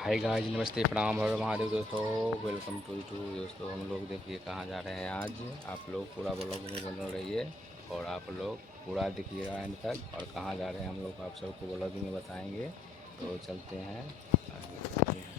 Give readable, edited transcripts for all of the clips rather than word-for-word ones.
Hi guys, नमस्ते, प्रणाम और महादेव दोस्तों। वेलकम टू दोस्तों। हम लोग देखिए कहाँ जा रहे हैं आज। आप लोग पूरा ब्लॉग में बन रहिए और आप लोग पूरा देखिएगा एंड तक। और कहाँ जा रहे हैं हम लोग आप सबको ब्लॉग में बताएंगे। तो चलते हैं आगे।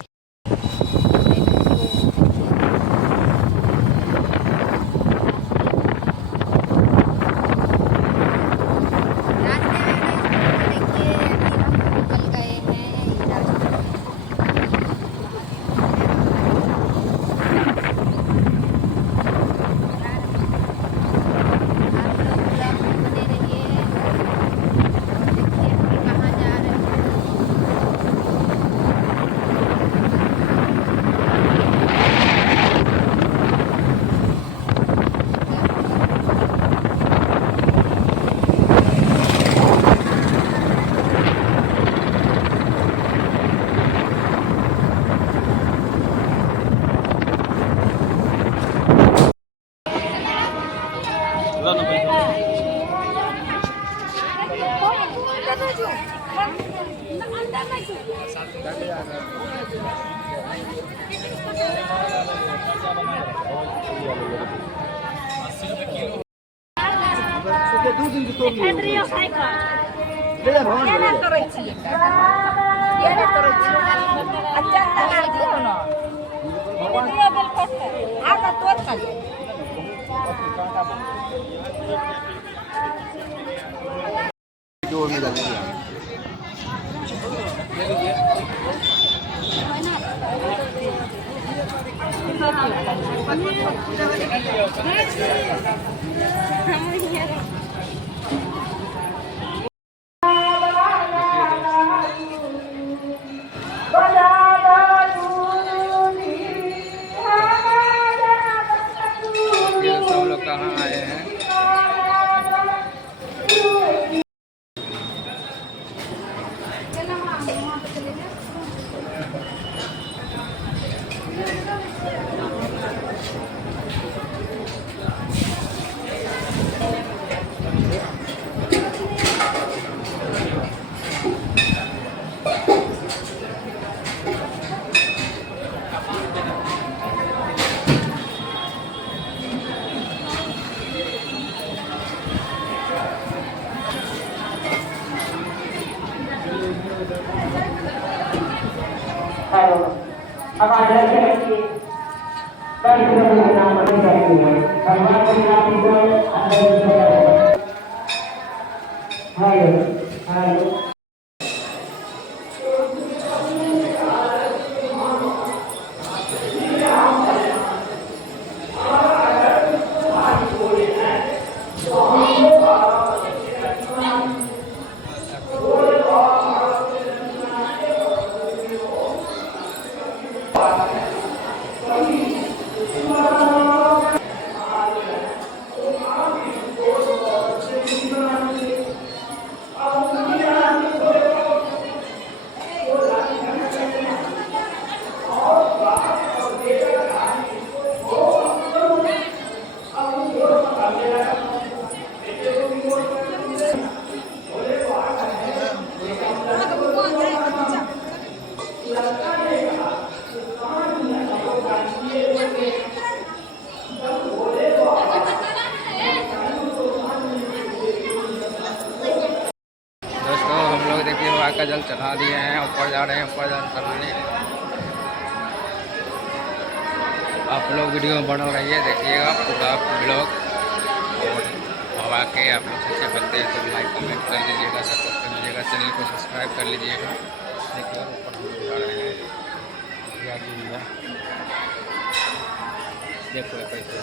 सब लोग कहाँ आए हैं। अब आगे चलिए बड़ी बड़ी नाम बड़ी जाती है भगवान की रात्रि को अंदर हाय हाय का जल चढ़ा दिए हैं। ऊपर जा रहे हैं, ऊपर जल चढ़ाने। आप लोग वीडियो में बना रहिए, देखिएगा पूरा ब्लॉग। और हवा के आप लोग अच्छे बनते हैं तो लाइक कमेंट कर लीजिएगा, सपोर्ट कर लीजिएगा, चैनल को सब्सक्राइब कर लीजिएगा। देखिए ऊपर हम लोग जा रहे हैं। देखो कैसे